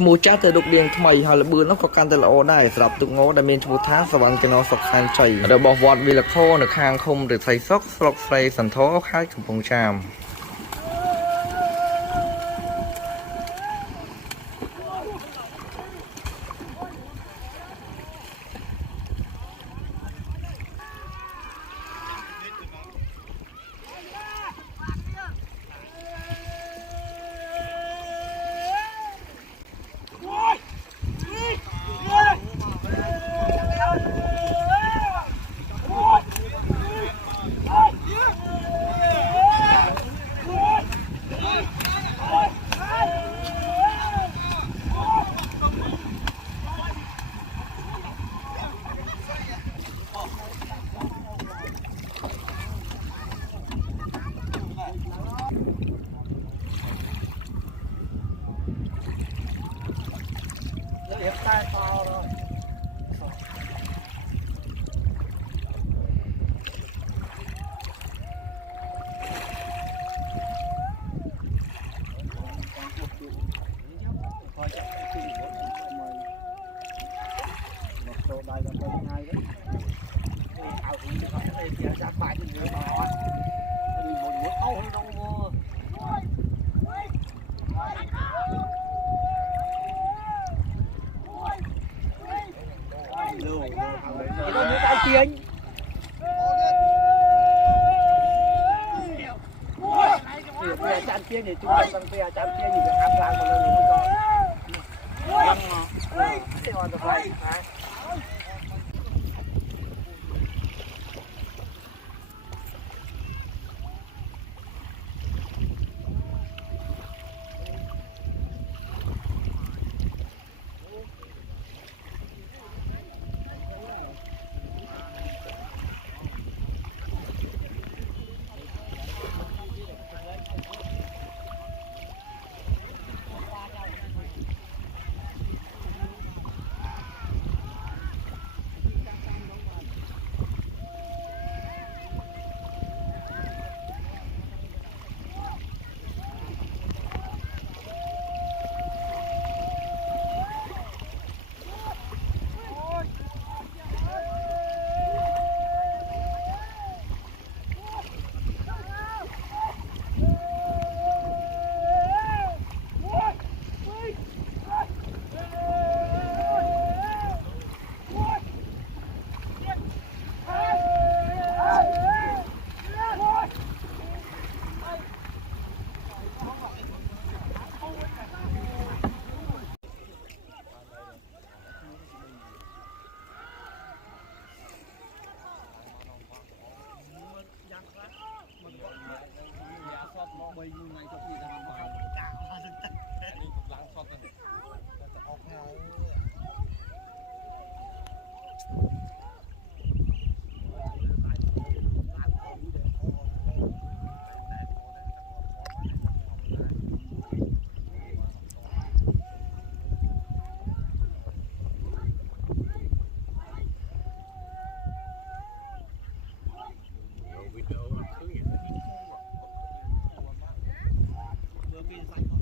mua chát từ đục điên thay hay là bươn nó có can từ là ô đây sập tụng ngố đại miền mua tháng sập bằng cho nó sọc khăn chảy rồi bỏ vọt vì là khô được hàng không được thấy sóc sọc say sần thố khai của phong tràm chạm kia thì chúng ta sang kia chạm kia thì được áp lại một lần nữa rồi. Video